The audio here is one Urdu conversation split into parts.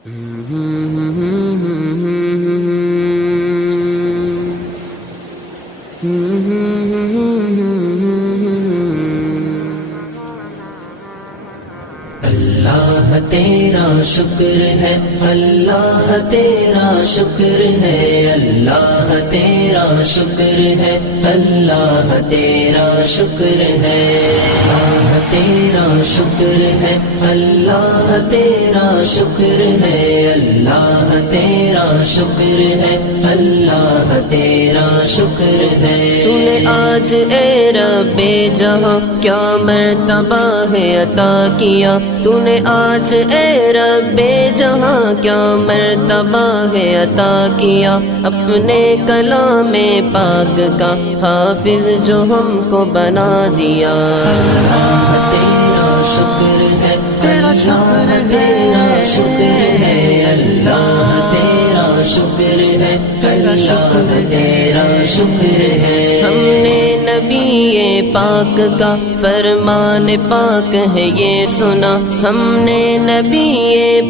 اللہ تیرا شکر ہے، اللہ تیرا شکر ہے، اللہ تیرا شکر ہے، اللہ تیرا شکر ہے، اللہ تیرا شکر ہے، اللہ تیرا شکر ہے، اللہ تیرا شکر ہے، اللہ تیرا شکر ہے۔ تو نے آج اے رب جہاں کیا مرتبہ ہے عطا کیا، تو نے آج اے رب جہاں کیا مرتبہ ہے عطا کیا، اپنے کلام پاک کا حافظ جو ہم کو بنا دیا۔ اللہ تیرا شکر ہے، اللہ تیرا شکر ہے، اللہ تیرا شکر ہے، اللہ تیرا شکر ہے۔ ہم نے نبی پاک کا فرمان پاک ہے یہ سنا، ہم نے نبی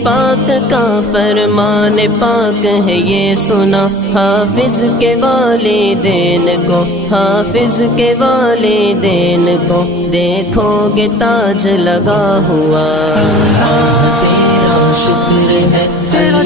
پاک کا فرمان پاک ہے یہ سنا، حافظ کے والدین کو، حافظ کے والدین کو دیکھو گے تاج لگا ہوا۔ اللہ تیرا شکر ہے، اللہ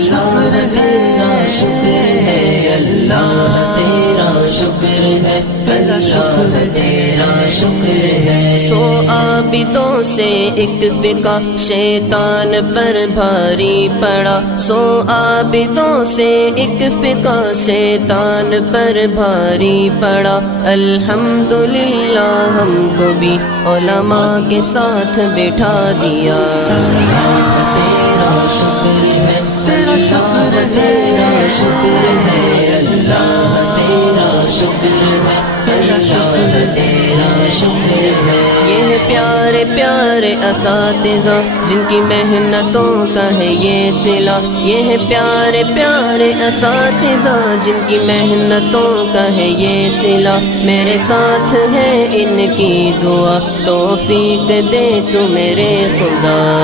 تیرا شکر ہے، اللہ تیرا شکر ہے، اللہ تیرا شکر ہے۔ سو عابدوں سے ایک فقہ شیطان پر بھاری پڑا، سو عابدوں سے ایک فقہ شیطان پر بھاری پڑا، الحمدللہ ہم کو بھی علماء کے ساتھ بٹھا دیا۔ اللہ تیرا شکر ہے، اللہ تیرا شکر ہے، اللہ تیرا شکر ہے، اللہ تیرا شکر ہے۔ یہ پیارے پیارے اساتذہ جن کی محنتوں کا ہے یہ صلہ، یہ پیارے پیارے اساتذہ جن کی محنتوں کا ہے یہ صلہ، میرے ساتھ ہے ان کی دعا، توفیق دے تو میرے خدا۔